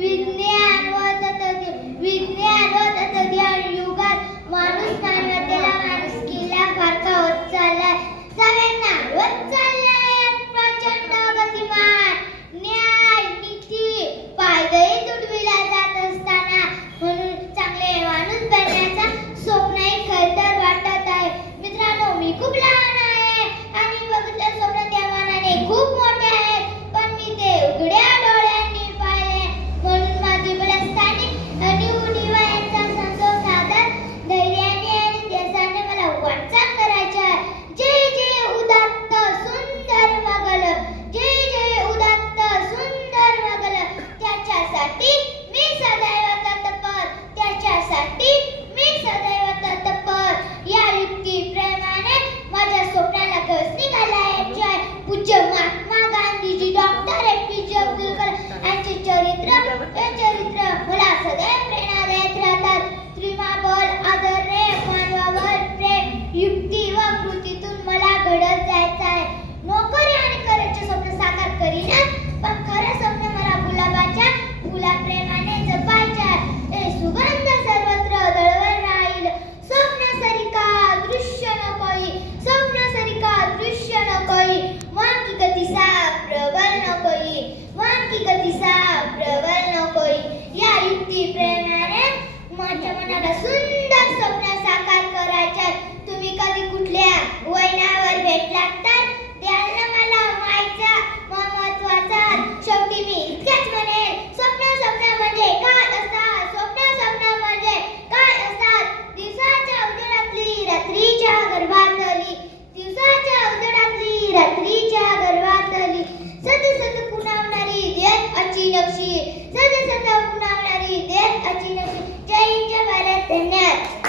Вільний. माझ्या मनाला सुंदर स्वप्न साकार करायचे. तुम्ही कधी कुठल्या वैनावर भेटलात तर त्याला मला मायचा महत्त्वाचा. शेवटी मी इतकेच म्हणे स्वप्न स्वप्न म्हणजे काय असतात? स्वप्न स्वप्न म्हणजे काय असतात? दिवसाच्या उजेडातली रात्रीच्या गर्भातली. दिवसाच्या उजेडातली रात्रीच्या गर्भातली. सत सत पुनावणारी देत अचिनक्षी सत सत पुनावणारी देत अचिनक्षी Then